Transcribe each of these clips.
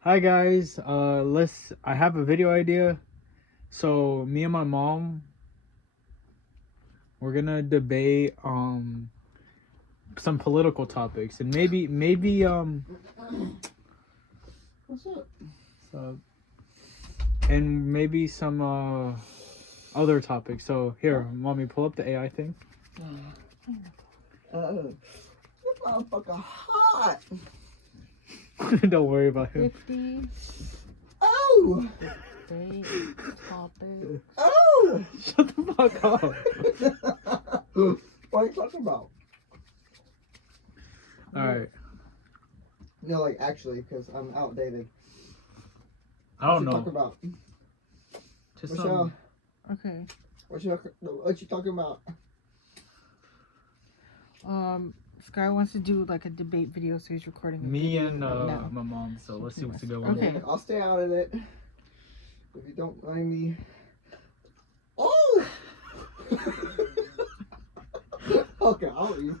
Hi guys, I have a video idea. So me and my mom, we're gonna debate some political topics and maybe What's up? so, and maybe some other topics. So here, mommy, pull up the AI thing. This motherfucker hot. Don't worry about him. 50 Oh, debate topic. oh. Shut the fuck up. What are you talking about? All right. No, like actually, because I'm outdated. I don't What you know. talking about? Just Michelle, some. Okay. what you talking about? Sky wants to do like a debate video, so he's recording a Me video and right now. my mom. So let's see what's a good Okay. one. I'll stay out of it. If you don't mind me. Oh. Okay, I'll leave.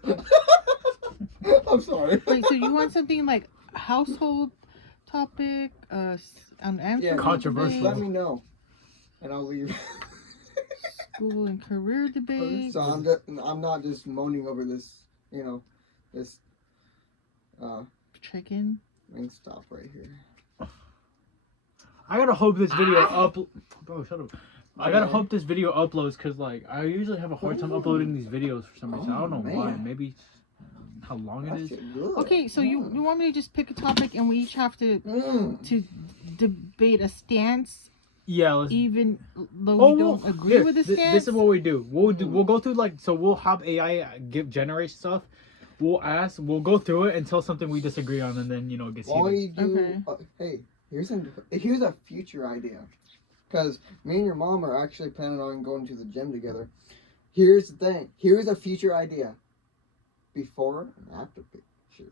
I'm sorry. Wait, so you want something like household topic, unanswered Yeah, Controversial. Let debate, me know, and I'll leave. school and career debate? So I'm not just moaning over this, this Chicken. ring stop right here. I gotta hope this video Bro, shut up. I gotta Okay. hope this video uploads because like I usually have a hard time Ooh. uploading these videos for some reason. I don't know Oh, why. man. Maybe it's how long it That is. shit good. Okay, so you want me to just pick a topic and we each have to debate a stance, Yeah. Let's. even though we don't agree here, with the stance? This is what we do. We'll go through like so we'll have AI generate stuff. We'll go through it until something we disagree on, and then it gets All heated. you do, Okay. hey, here's a future idea, because me and your mom are actually planning on going to the gym together. Here's the thing. Here's a future idea. Before and after picture.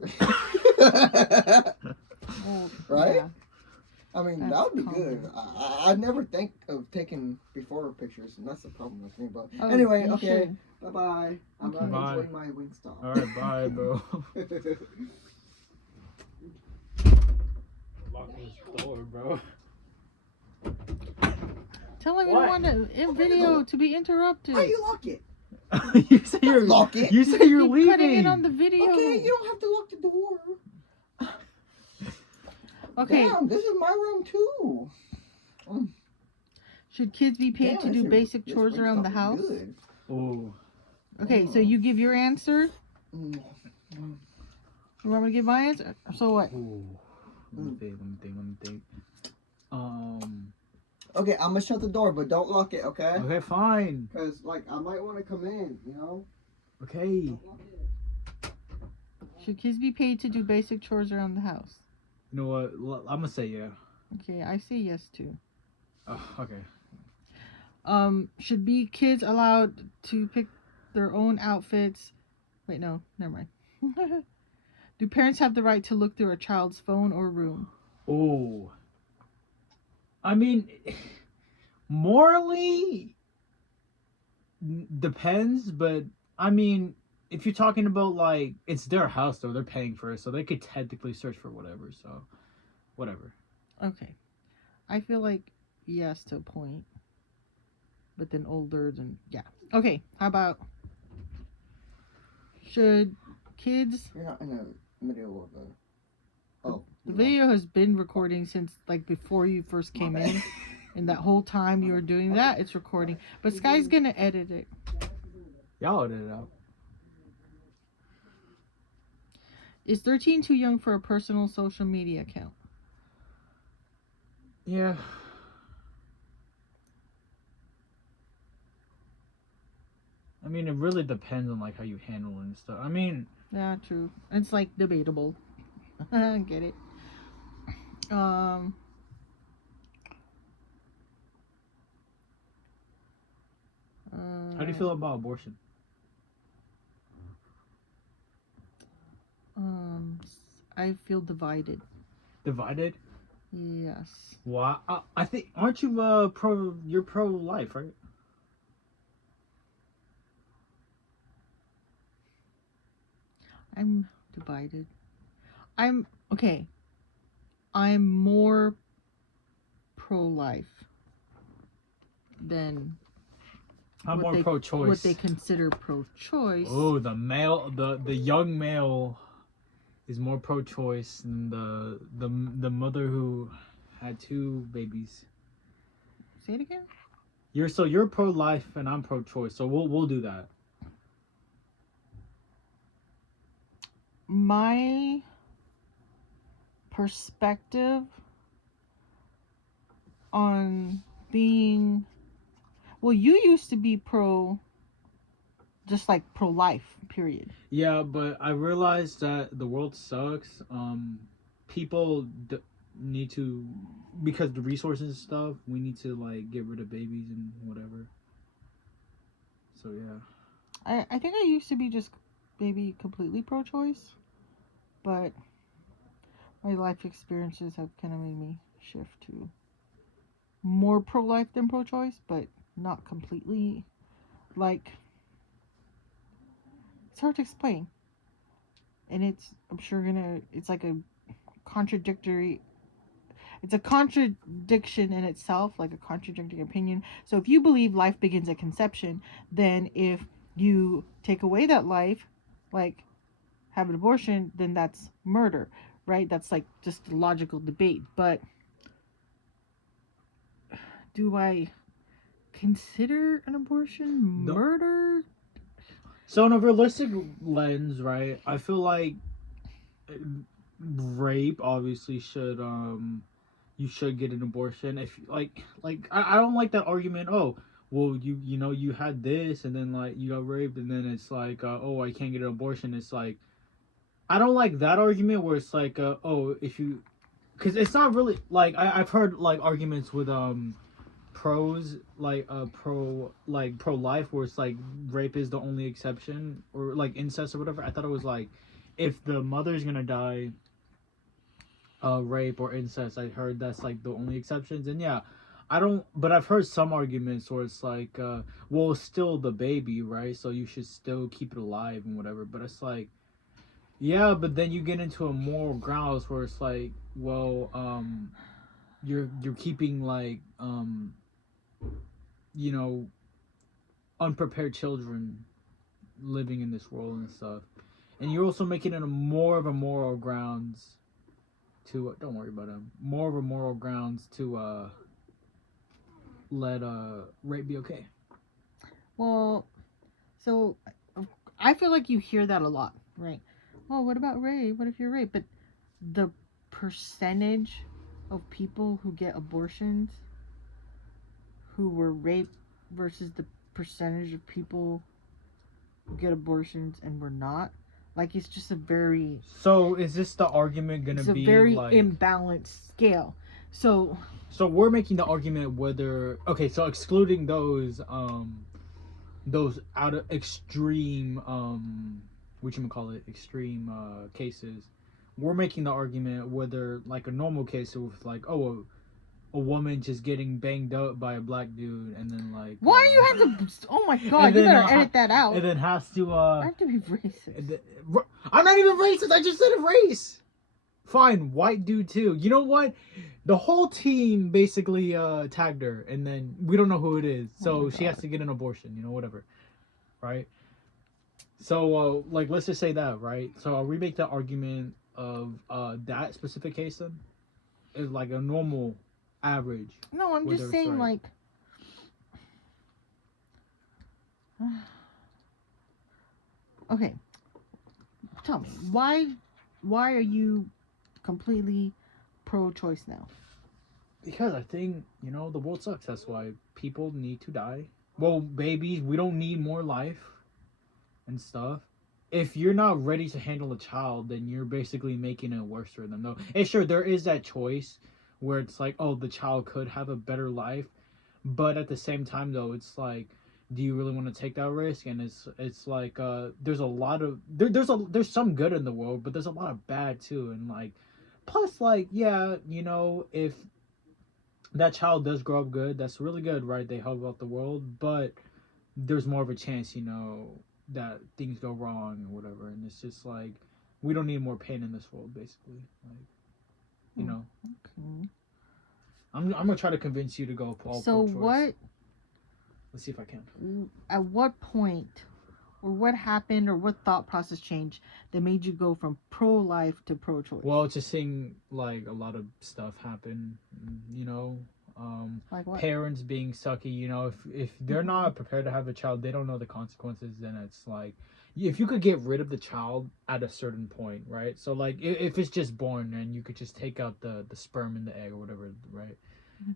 Well, Right? yeah. I mean, That's that would be common. good. I never think of taking before pictures, and that's the problem with me. But Oh, anyway, you okay. should. Bye bye. I'm Okay. Bye. enjoying my Wingstop. All right, bye, bro. Lock this door, bro. Tell him you What? don't want a video to be interrupted. Why you lock it? you say you're Lock it. You say you're Keep leaving. cutting it on the video. Okay, you don't have to lock the door. Okay, Damn, this is my room too. should kids be paid Damn, to this do is- basic this chores around the Wingstop is house? good. Oh. Okay, so you give your answer. Mm. You want me to give my answer? So what? Ooh. Let me think. Okay, I'm gonna shut the door, but don't lock it, okay? Okay, fine. Cause like I might want to come in, you know. Okay. Don't lock it. Should kids be paid to do basic chores around the house? You know what? I'm gonna say yeah. Okay, I say yes too. Okay. Should be kids allowed to pick their own outfits? Wait, no, never mind. Do parents have the right to look through a child's phone or room? Oh. I mean, morally depends, but I mean, if you're talking about like it's their house though, they're paying for it, so they could technically search for whatever. So, whatever. Okay. I feel like yes to a point. But then older than yeah. Okay, how about should kids You're not in the middle of a. Oh. the video has been recording since like before you first came in. And that whole time you were doing that, it's recording. But Sky's gonna edit it. Y'all edit it out. Is 13 too young for a personal social media account? Yeah. I mean, it really depends on like how you handle it and stuff. I mean, Yeah, true. It's like debatable. Get it? How how do you feel about abortion? I feel divided. Divided? Yes. Why? I think aren't you you're pro life, right? I'm divided. I'm okay. I'm more pro-life than I'm what more they- pro-choice. what they consider pro-choice. Oh, the young male is more pro-choice than the mother who had 2 babies. Say it again. You're pro-life and I'm pro-choice, so we'll do that. My perspective on being, well, you used to be just like pro-life, period. Yeah, but I realized that the world sucks. People need to, because the resources and stuff, we need to like get rid of babies and whatever. So yeah. I think I used to be just maybe completely pro-choice, but my life experiences have kind of made me shift to more pro-life than pro-choice, but not completely. Like, it's hard to explain, and I'm sure it's like a contradictory, it's a contradiction in itself, like a contradicting opinion. So if you believe life begins at conception, then if you take away that life, like have an abortion, then that's murder, right? That's like just a logical debate. But do I consider an abortion No. murder? So in a realistic lens, right? I feel like rape obviously should you should get an abortion if I don't like that argument. Oh, well, you had this and then like you got raped and then it's like oh, I can't get an abortion. It's like I don't like that argument where it's like oh, if you, because it's not really like I've heard like arguments with pros like pro life where it's like rape is the only exception, or like incest or whatever. I thought it was like if the mother's gonna die, rape or incest, I heard that's like the only exceptions. And yeah, I don't, but I've heard some arguments where it's like well, it's still the baby, right? So you should still keep it alive and whatever. But it's like, yeah, but then you get into a moral grounds where it's like, well, you're keeping like you know, unprepared children living in this world and stuff, and you're also making it a more of a moral grounds to don't worry about him, more of a moral grounds to let rape be okay. Well, so I feel like you hear that a lot, right? Oh, what about rape? What if you're raped? But the percentage of people who get abortions who were raped versus the percentage of people who get abortions and were not, like, it's just a very, So is this the argument gonna it's a be very like imbalanced scale. So we're making the argument whether, okay, so excluding those out of extreme whatchamacallit, extreme cases, we're making the argument whether like a normal case with like, oh, a woman just getting banged up by a black dude and then like why you have to? Oh my god, and you then, better edit that out. and then has to I have to be racist. I'm not even racist, I just said a race. Fine, white dude too. You know what? The whole team basically tagged her, and then we don't know who it is, so my she has God. to get an abortion. You know, whatever, right? So like, let's just say that, right? So I'll remake the argument of that specific case then is like a normal average. No, I'm whether just it's saying, right. like, okay, tell me why are you completely pro-choice now? Because I think, you know, the world sucks. That's why people need to die. Well, babies, we don't need more life and stuff. If you're not ready to handle a child, then you're basically making it worse for them. Though, and sure, there is that choice where it's like, oh, the child could have a better life, but at the same time, though, it's like, do you really want to take that risk? And it's like, there's a lot of there's some good in the world, but there's a lot of bad too, and like, plus, like, yeah, you know, if that child does grow up good, that's really good, right? They help out the world, but there's more of a chance, you know, that things go wrong or whatever. And it's just like, we don't need more pain in this world, basically. Like, you know, I'm gonna try to convince you to go all So pro-choice. what? Let's see if I can. At what point, or what happened, or what thought process changed that made you go from pro-life to pro-choice? Well, just seeing like a lot of stuff happen, you know, Like what? parents being sucky. You know, if they're not prepared to have a child, they don't know the consequences. Then it's like, if you could get rid of the child at a certain point, right? So like, if it's just born and you could just take out the sperm and the egg or whatever, right?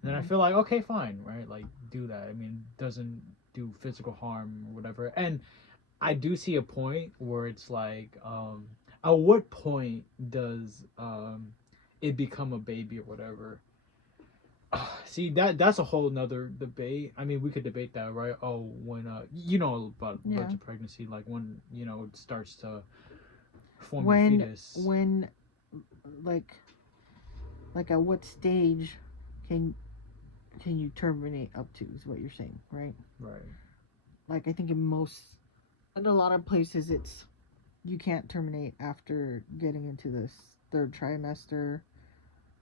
Then I feel like, okay, fine, right? Like, do that. I mean, doesn't do physical harm or whatever. And I do see a point where it's like, at what point does it become a baby or whatever? See, that's a whole nother debate. I mean, we could debate that, right? Oh, when you know about Yeah. virgin pregnancy, like when it starts to form When the fetus. when like at what stage can you terminate up to is what you're saying, right? Right. Like I think in a lot of places it's you can't terminate after getting into this third trimester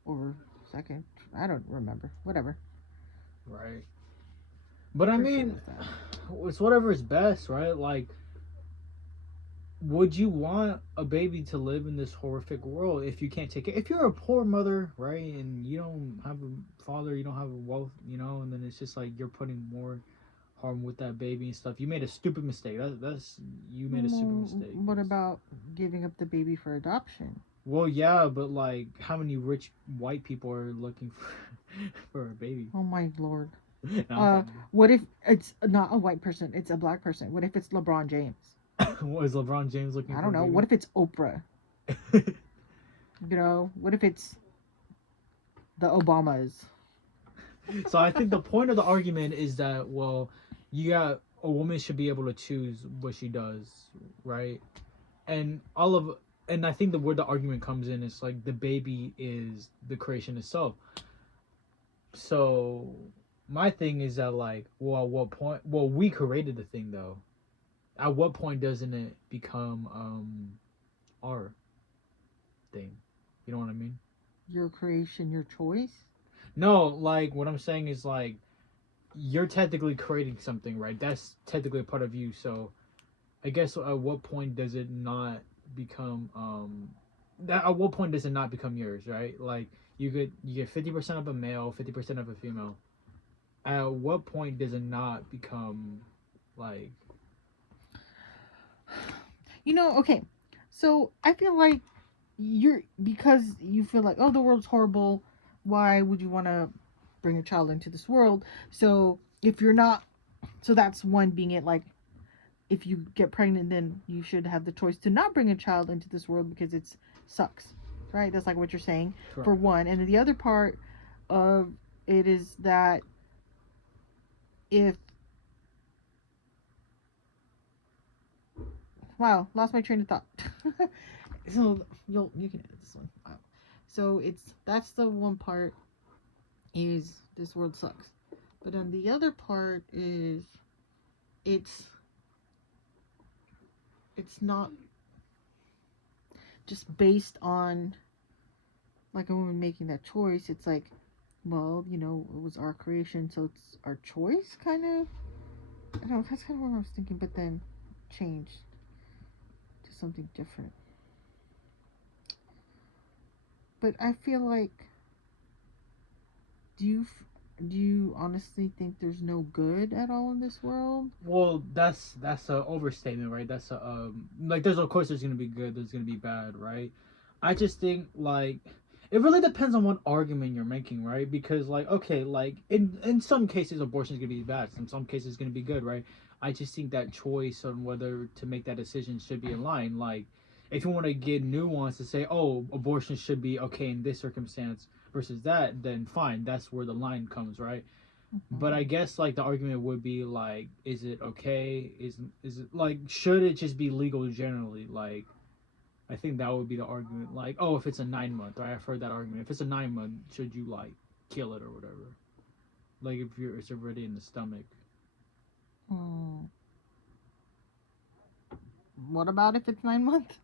or second. I don't remember. Whatever. Right. But I Pretty sure mean, it was that. it's whatever is best, right? Like, would you want a baby to live in this horrific world if you can't take it? If you're a poor mother, right, and you don't have a father, you don't have a wealth, and then it's just like you're putting more harm with that baby and stuff. You made a stupid mistake. That's you made a stupid mistake. What about giving up the baby for adoption? Well, yeah, but like, how many rich white people are looking for for a baby? Oh my lord. No, What if it's not a white person, it's a black person? What if it's LeBron James? what is LeBron James looking for? I don't know. What if it's Oprah? What if it's the Obamas? So I think the point of the argument is that, well, a woman should be able to choose what she does, right? And I think where the argument comes in is like the baby is the creation itself. So my thing is that, like, well, at what point? Well, we created the thing, though. At what point doesn't it become our thing? You know what I mean? Your creation, your choice? No, like, what I'm saying is, like, you're technically creating something, right? That's technically a part of you. So I guess at what point does it not become at what point does it not become yours, right? Like, you get 50% of a male, 50% of a female. At what point does it not become like, Okay. So I feel like because you feel like, oh, the world's horrible, why would you want to bring a child into this world? So if you're not, so that's one being it, like, if you get pregnant, then you should have the choice to not bring a child into this world because it sucks, right? That's like what you're saying, correct. for one. And then the other part of it is that if wow, lost my train of thought. So you can edit this one out. So that's the one part, is this world sucks, but then the other part is it's not just based on like a woman making that choice. It's like, well, it was our creation, so it's our choice, kind of. I don't know, that's kind of what I was thinking, but then changed to something different. But I feel like, do you honestly think there's no good at all in this world? Well, that's a overstatement, right? That's like, there's, of course, there's gonna be good, there's gonna be bad, right? I just think, like, it really depends on what argument you're making, right? Because, like, okay, like, in some cases abortion is gonna be bad, in some cases it's gonna be good, right? I just think that choice on whether to make that decision should be in line. Like, if you want to get nuance to say, oh, abortion should be okay in this circumstance versus that, then fine, that's where the line comes, right? But I guess, like, the argument would be, like, is it okay? Is it, like, should it just be legal generally? Like, I think that would be the argument. Like, oh, if it's a 9-month, right? I've heard that argument. If it's a 9-month, should you, like, kill it or whatever? Like, if it's already in the stomach. What about if it's 9 months?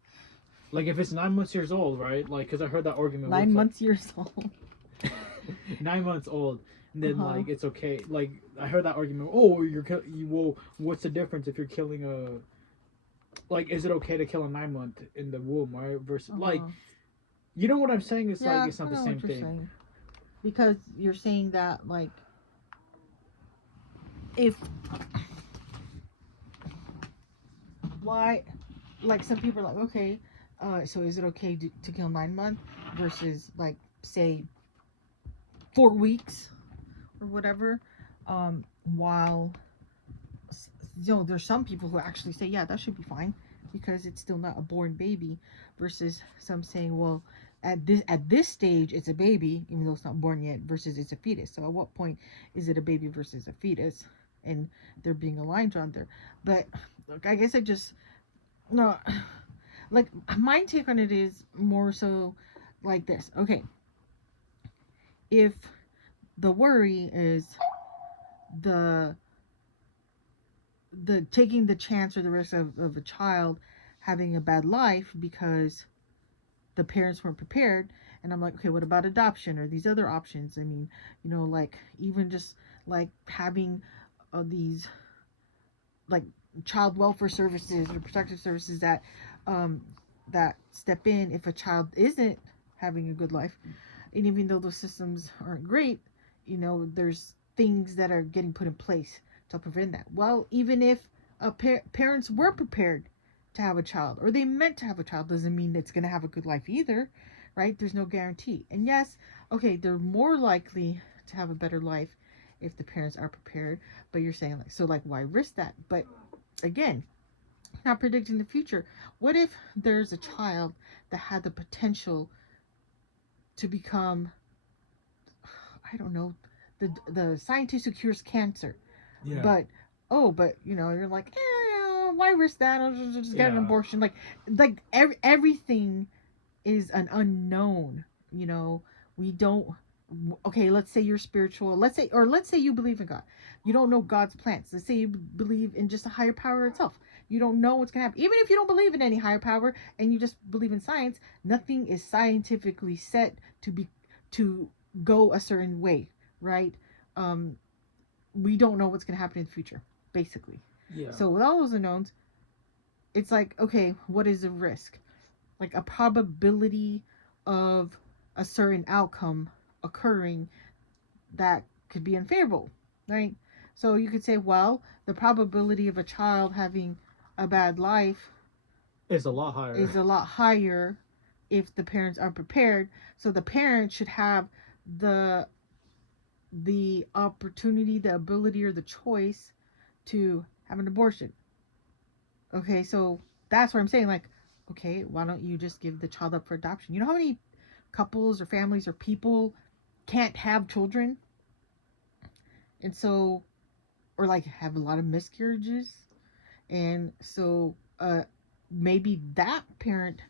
Like, if it's 9 months years old, right? Like, because I heard that argument. 9 months years old. 9 months old, and then Uh-huh. like it's okay. Like I heard that argument. Oh, well, what's the difference if you're killing a like? Is it okay to kill a 9 month in the womb, right? Versus like, Uh-huh. you know what I'm saying? It's like Yeah, it's not I the know same what you're thing. saying. Because you're saying that, like, if why, like, some people are like, okay, so is it okay to kill 9 months versus, like, say 4 weeks or whatever? While there's some people who actually say, yeah, that should be fine because it's still not a born baby, versus some saying, well, at this stage it's a baby even though it's not born yet, versus it's a fetus. So at what point is it a baby versus a fetus? And there being a line drawn there. But look, I guess I just no, like, my take on it is more so like this. Okay, if the worry is the taking the chance or the risk of a child having a bad life because the parents weren't prepared, and I'm like, okay, what about adoption or these other options? I mean, like, even just like having these, like, child welfare services or protective services um that step in if a child isn't having a good life. And even though those systems aren't great, there's things that are getting put in place to prevent that. Well, even if parents were prepared to have a child or they meant to have a child, doesn't mean it's going to have a good life either, right? There's no guarantee. And yes, okay, they're more likely to have a better life if the parents are prepared. But you're saying, like, so, like, why risk that? But again, not predicting the future. What if there's a child that had the potential to become, I don't know, the scientist who cures cancer. Yeah. But you're like, why risk that? I'll just get an Yeah. abortion. Like everything is an unknown. We don't. Okay, let's say you're spiritual. Let's say you believe in God. You don't know God's plans. Let's say you believe in just a higher power itself. You don't know what's gonna happen. Even if you don't believe in any higher power and you just believe in science, nothing is scientifically set to go a certain way, right? Um, we don't know what's gonna happen in the future, basically. Yeah. So with all those unknowns, it's like, okay, what is the risk? Like a probability of a certain outcome occurring that could be unfavorable, right? So you could say, well, the probability of a child having a bad life It's a lot higher. is a lot higher if the parents are prepared. So the parents should have the opportunity, the ability, or the choice to have an abortion. Okay, so that's what I'm saying. Like, okay, why don't you just give the child up for adoption? You know how many couples or families or people can't have children, and so, or like have a lot of miscarriages, and so maybe that parent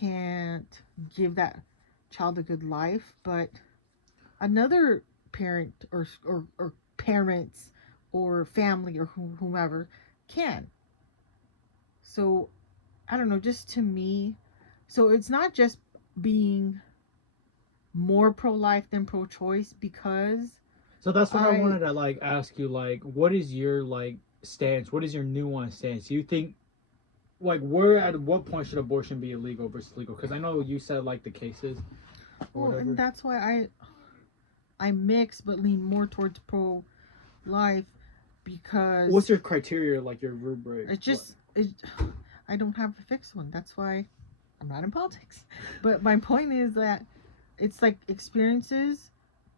can't give that child a good life, but another parent or parents or family or whomever can. So I don't know, just to me, so it's not just being more pro life than pro choice, because So that's what I I wanted to like ask you. Like, what is your like stance? What is your nuanced stance? You think like where at what point should abortion be illegal versus legal? Because I know you said like the cases or well, and whatever. that's why I mix but lean more towards pro life, What's because your criteria? Like your rubric? it just it, I don't have a fixed one. That's why I'm not in politics. But my point is that it's like experiences,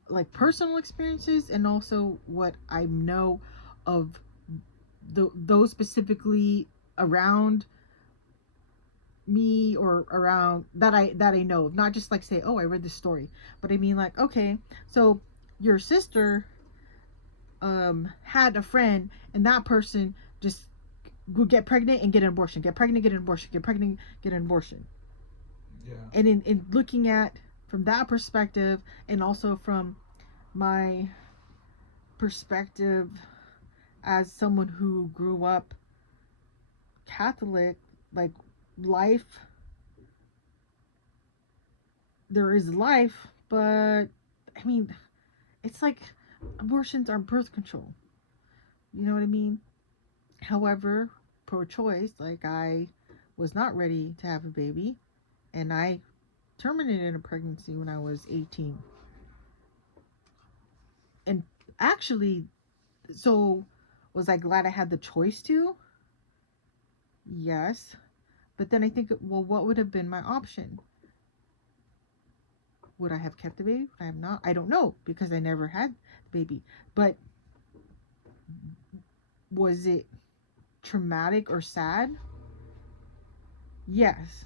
like personal experiences, and also what I know of those specifically around me or around that I know, not just like say, oh, I read this story, but I mean, like, okay, so your sister had a friend, and that person just would get pregnant and get an abortion, get pregnant, get an abortion, get pregnant, get an abortion. Yeah. And in looking at from that perspective, and also from my perspective as someone who grew up Catholic, like, life, there is life, but I mean, it's like abortions are birth control. You know what I mean? However, pro-choice, like I was not ready to have a baby, and I terminated a pregnancy when I was 18. And actually, so was I glad I had the choice to? Yes. But then I think, well, what would have been my option? Would I have kept the baby? Would I have not? I don't know because I never had the baby. But was it traumatic or sad? Yes.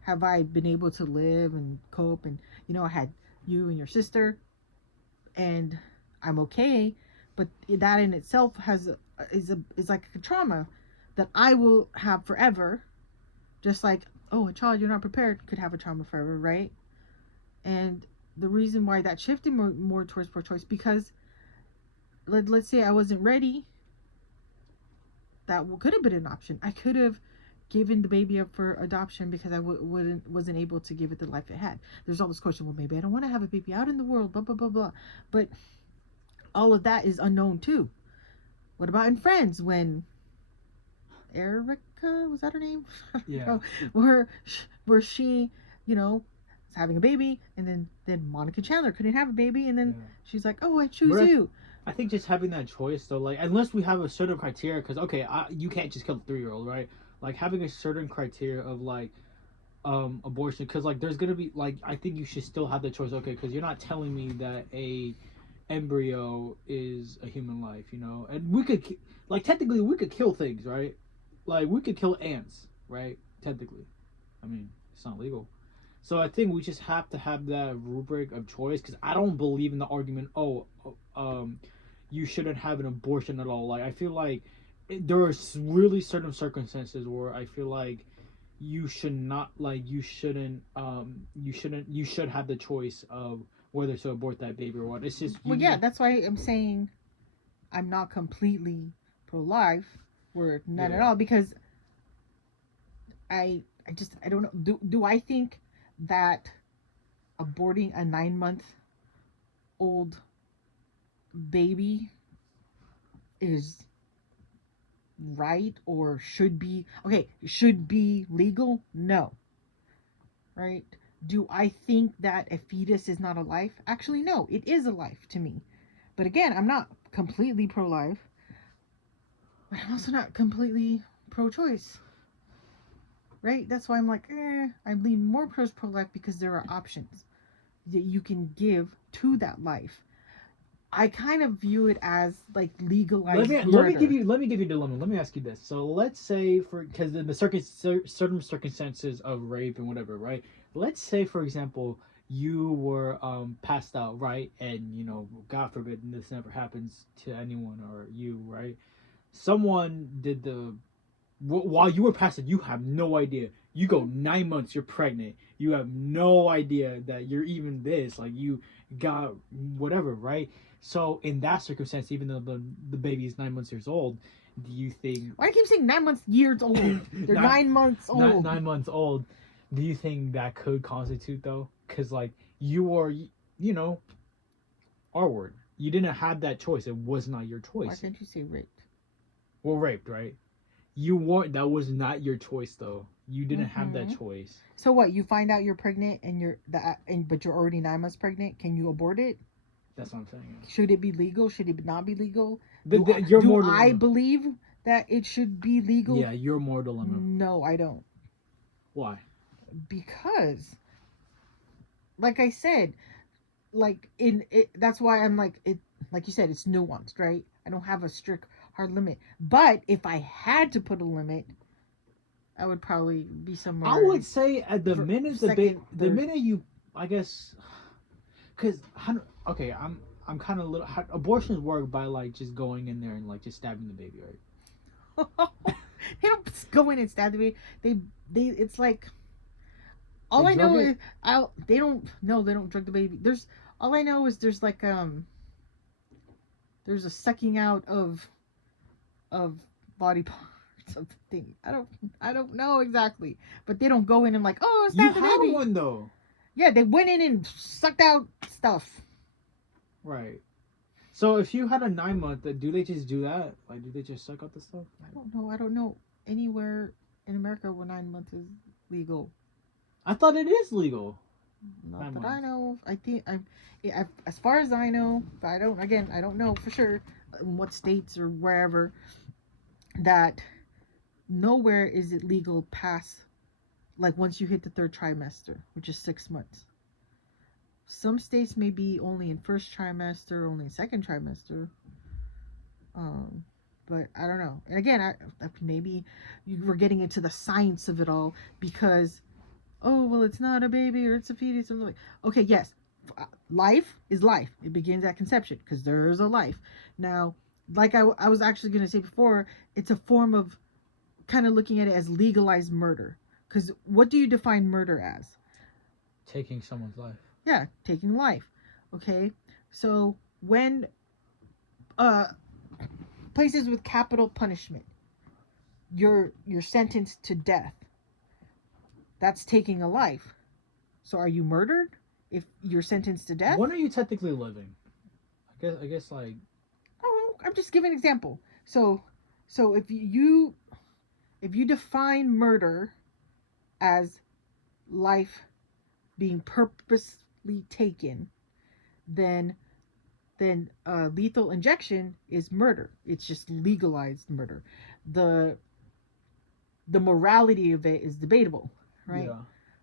Have I been able to live and cope? And, I had you and your sister, and I'm okay. But that in itself is like a trauma that I will have forever. Just like, oh, a child you're not prepared could have a trauma forever, right? And the reason why that shifted more towards pro-choice, because let's say I wasn't ready, that could have been an option. I could have given the baby up for adoption because I wasn't able to give it the life it had. There's all this question, well, maybe I don't want to have a baby out in the world, blah, blah, blah, blah. But all of that is unknown too. What about in Friends when Erica, was that her name? Yeah. where she, was having a baby, and then Monica Chandler couldn't have a baby, and then she's like, oh, I choose you. I think just having that choice though, like unless we have a certain criteria, because you can't just kill the 3-year-old, right? Like having a certain criteria of like abortion, because like there's gonna be like, I think you should still have the choice, okay, because you're not telling me that a embryo is a human life, and we could like technically we could kill things, right? Like we could kill ants, right? Technically, I mean it's not legal. So I think we just have to have that rubric of choice, because I don't believe in the argument, you shouldn't have an abortion at all. Like I feel like there are really certain circumstances where I feel like you should not, like you should have the choice of whether to abort that baby or what. It's just That's why I'm saying I'm not completely pro-life, or none at all, because I don't know. Do I think that aborting a 9-month-old baby is right or should be legal? No. Right? Do I think that a fetus is not a life? Actually, no, it is a life to me. But again, I'm not completely pro-life, but I'm also not completely pro-choice. Right? That's why I'm like, I lean more pro-life, because there are options that you can give to that life. I kind of view it as like legalized murder. Let me give you a dilemma. Let me ask you this. So let's say, because in the certain circumstances of rape and whatever, right? Let's say, for example, you were passed out, right? And God forbid this never happens to anyone or you, right? Someone did while you were passed out, you have no idea. You go 9 months, you're pregnant. You have no idea that you're even this. Like you got whatever, right? So in that circumstance, even though the baby is 9 months years old, do you think? Why do you keep saying 9 months years old? They're 9 months old. 9 months old. Do you think that could constitute though? Because like you were, R word. You didn't have that choice. It was not your choice. Why can't you say raped? Well, raped, right? You weren't. That was not your choice though. You didn't have that choice. So what? You find out you're pregnant but you're already 9 months pregnant. Can you abort it? That's what I'm saying. Should it be legal? Should it not be legal? I believe that it should be legal? Yeah, you're more dilemma. No, I don't. Why? Because, like I said, that's why I'm like it. Like you said, it's nuanced, right? I don't have a strict hard limit. But if I had to put a limit, I would probably be somewhere. I would say at the minute the minute you, I guess, because I'm kind of little. Abortions work by like just going in there and like just stabbing the baby, right? They don't go in and stab the baby. They it's like all they I know it? is they don't drug the baby. All I know is there's like there's a sucking out of body parts of the thing. I don't know exactly, but they don't go in and like, oh, stab the baby. You had one though. Yeah, they went in and sucked out stuff. Right. So if you had a 9 month, do they just do that? Like, do they just suck out the stuff? I don't know anywhere in America where 9 months is legal. I thought it is legal. Not 9 that I months. know. I think as far as I know, but I don't know for sure in what states or wherever, that nowhere is it legal past, like, once you hit the third trimester, which is 6 months. Some states may be only in first trimester, only in second trimester. Um, but I don't know. And again, maybe we're getting into the science of it all because, oh, well, it's not a baby or it's a fetus. Or like, okay, yes, life is life. It begins at conception because there's a life. Now, like I was actually going to say before, it's a form of kind of looking at it as legalized murder. Because what do you define murder as? Taking someone's life. Yeah, taking life. Okay, so when places with capital punishment, you're sentenced to death. That's taking a life. So are you murdered if you're sentenced to death? When are you technically living? I guess like. Oh, I'm just giving an example. So if you define murder as life being purposely taken, then lethal injection is murder. It's just legalized murder. The morality of it is debatable, right? Yeah.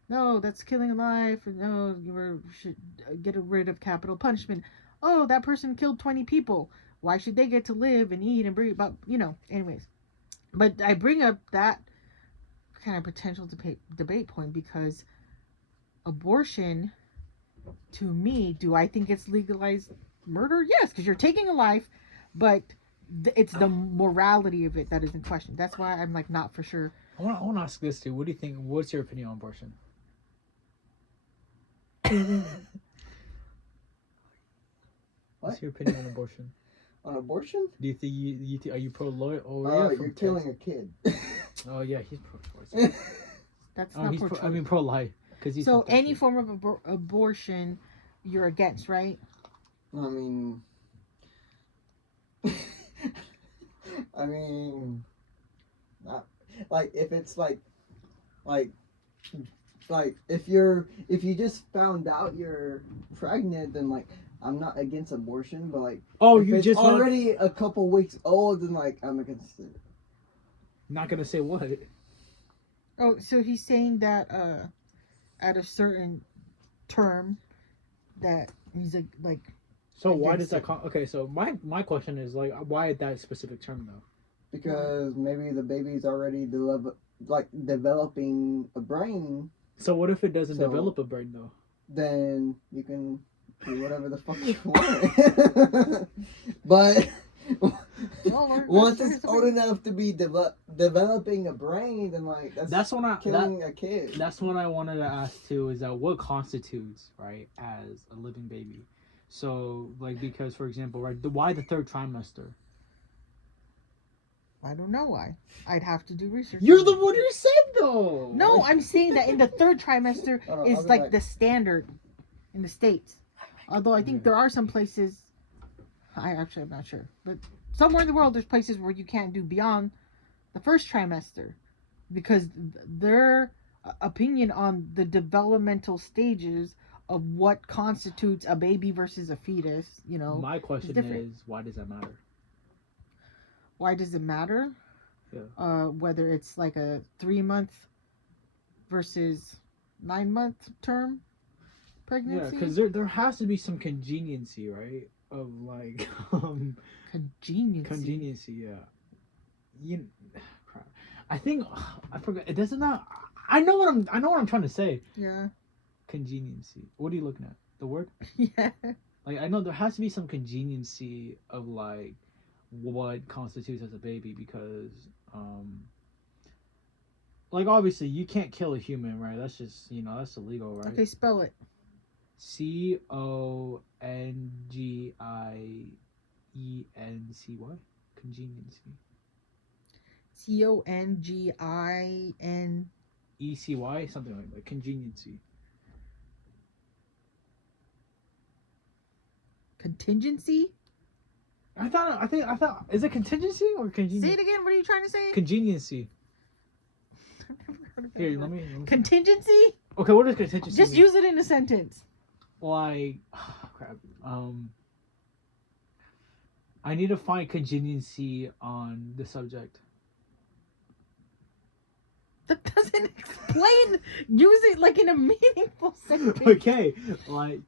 No, that's killing a life. No, you should get rid of capital punishment. Oh, that person killed 20 people. Why should they get to live and eat and breathe? But anyways. But I bring up that kind of potential debate point because abortion, to me, do I think it's legalized murder? Yes, because you're taking a life, but it's the morality of it that is in question. That's why I'm like not for sure. I want to ask this too. What do you think? What's your opinion on abortion? What's your opinion on abortion? On abortion? Do you think are you pro lawyer? Oh, you're killing a kid. Oh yeah, he's pro-choice. That's Oh, not he's pro-choice. I mean pro-life because he's So any form of abortion, you're against, right? I mean, I mean, not like if it's like if you just found out you're pregnant, then like I'm not against abortion, but like if you it's just already a couple weeks old, then like I'm against it. not gonna say what. Oh, so he's saying that at a certain term that he's like. So why against does that? Okay, so my question is like, why that specific term though? Because maybe the baby's already developing a brain. So what if it doesn't So- develop a brain though? Then you can do whatever the fuck you want. But once it's old enough to be developing a brain, then like That's when killing a kid. That's what I wanted to ask too. Is that what constitutes right as a living baby? So like because for example, right, why the third trimester? I don't know why. I'd have to do research. You're the one who said though. No, I'm saying that in the third trimester Hold on, is I'll be like back. the standard in the States. Although I think Yeah. there are some places, I'm not sure, but somewhere in the world there's places where you can't do beyond the first trimester because their opinion on the developmental stages of what constitutes a baby versus a fetus, My question different. is, why does that matter? Why does it matter? Yeah. Whether it's like a 3 month versus 9 month term pregnancy. Yeah, because there has to be some congeniency, right? Of like Congeniency. Yeah. Crap. I think I forgot. It doesn't not. I know what I'm trying to say. Yeah. Congeniency. What are you looking at? The word? Yeah. Like I know there has to be some congeniency of like what constitutes as a baby because like obviously you can't kill a human, right? That's just that's illegal, right? Okay, spell it. CONGIENCY. Congeniency. CONGIN. ECY, something like that. Congeniency. contingency. I thought. Is it contingency or Say conveniency? it again. What are you trying to say? Conveniency. I've never heard of that Here, word. let me. Contingency. Okay, what is contingency? Just mean? use it in a sentence. Like, crap. I need to find contingency on the subject. That doesn't explain. Use it like in a meaningful sentence. Okay, like,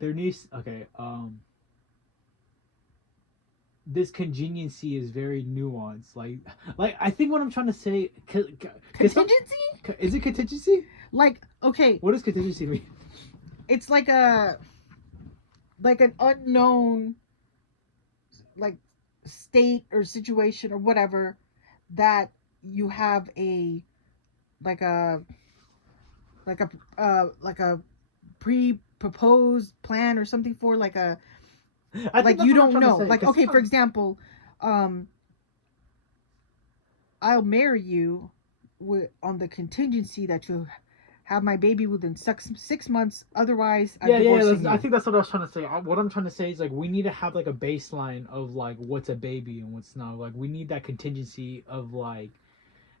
there needs. Okay, this contingency is very nuanced. Like I think what I'm trying to say. Contingency? Is it contingency? Like, okay, What does contingency mean? it's like an unknown like state or situation or whatever that you have a pre-proposed plan or something for, like a I think like that's you what I'm don't trying to know, say, like, 'cause okay, for example, I'll marry you on the contingency that you have my baby within 6 months, otherwise I'm yeah, divorcing you. I think that's what I was trying to say. What I'm trying to say is like we need to have like a baseline of like what's a baby and what's not. Like we need that contingency of like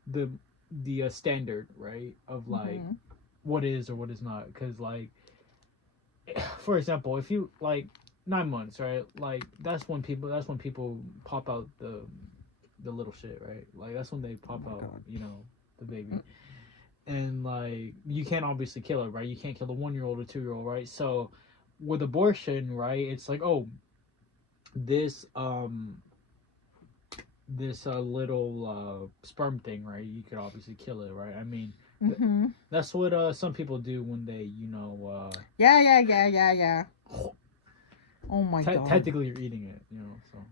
the standard, right? Of like Mhm. what is or what is not. Because like, for example, if you like 9 months, right? Like that's when people pop out the little shit, right? Like that's when they pop Oh my out, God. you know, the baby. And like you can't obviously kill it, right? You can't kill the 1-year-old or 2-year-old, right? So with abortion, right, it's like, oh, this little sperm thing, right? You could obviously kill it, right? I mean, Mhm. that's what some people do when they, Yeah. Oh my God. technically you're eating it, so.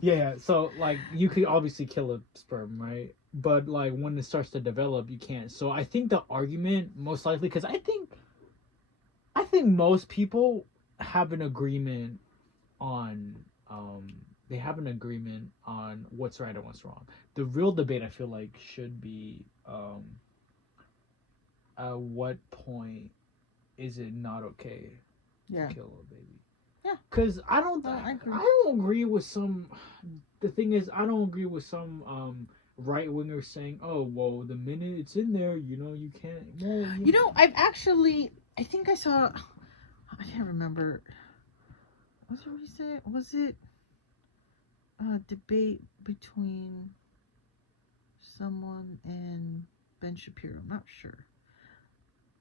Yeah, so like you could obviously kill a sperm, right? But like when it starts to develop, you can't. So I think the argument most likely, because I think most people have an agreement on they have an agreement on what's right and what's wrong. The real debate I feel like should be at what point is it not okay Yeah. to kill a baby? Yeah. Because I don't I agree. I don't agree with some. The thing is, I don't agree with some right wingers saying, "Oh, well, the minute it's in there, you can't." Well, You know, I think I saw, I can't remember. What did we say? Was it a debate between someone and Ben Shapiro? I'm not sure.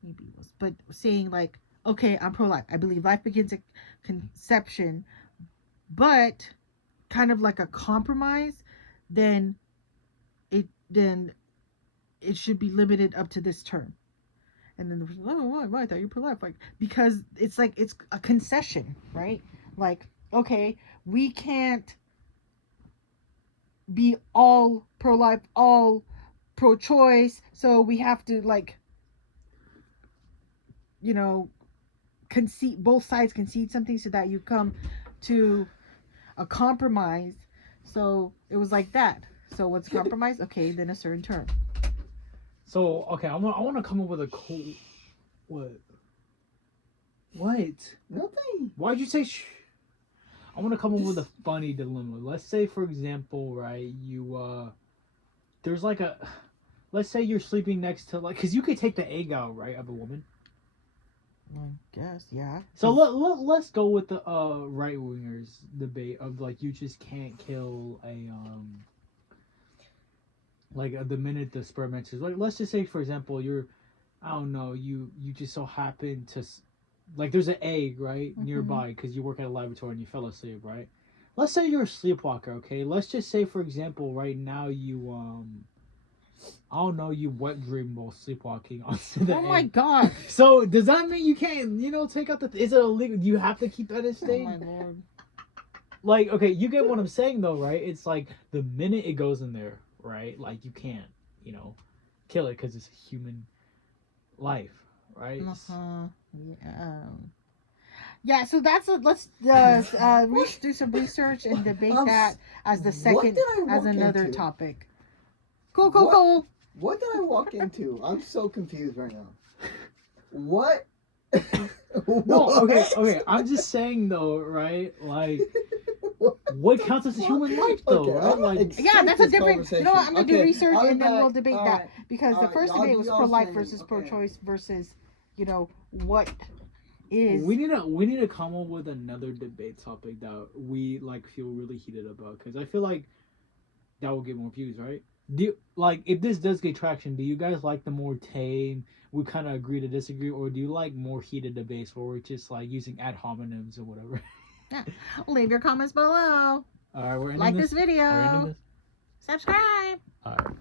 Maybe it was, but saying like, okay, I'm pro-life. I believe life begins at conception, but kind of like a compromise, then then it should be limited up to this term. And then the person, oh, why? I thought you were pro-life. Like, because it's like it's a concession, right? Like, okay, we can't be all pro-life, all pro-choice, so we have to like, concede, both sides concede something so that you come to a compromise. So it was like that. So what's compromise? Okay, then a certain term. So okay, I want to come up with a cool. What? Nothing. Why'd you say shh? I want to come up with a funny dilemma. Let's say, for example, right, there's like let's say you're sleeping next to like, cause you could take the egg out, right, of a woman. I guess, yeah. So let's go with the right wingers debate of like you just can't kill a like the minute the sperm enters. Like let's just say, for example, I don't know, you just so happen to like there's an egg right nearby because you work at a laboratory and you fell asleep, right? Let's say you're a sleepwalker, okay? Let's just say, for example, right now you I don't know, you wet dream while sleepwalking onto the Oh egg. my God. So does that mean you can't, take out is it illegal? You have to keep that in Oh state? my Lord. Like, okay, you get what I'm saying though, right? It's like the minute it goes in there, right? Like you can't, kill it because it's a human life, right? Yeah. Yeah, so let's do some research and debate that as the second, as another topic. Cool. What did I walk into? I'm so confused right now. What? No, okay. I'm just saying though, right? Like, what counts as a human life though? Okay, Right? Like, Yeah, that's a this different. You know what? I'm gonna do conversation. research Okay, and then I'll be we'll back. debate All that right. because the Alright, first y'all debate do was y'all pro-life thing. versus Okay. pro-choice versus, what is. we need to come up with another debate topic that we like feel really heated about, because I feel like that will get more views, right? Do you, like, if this does get traction, do you guys like the more tame, we kind of agree to disagree, or do you like more heated debates where we're just like using ad hominems or whatever? Leave your comments below. All right, we're ending Like this We're ending video. this. Subscribe. All right.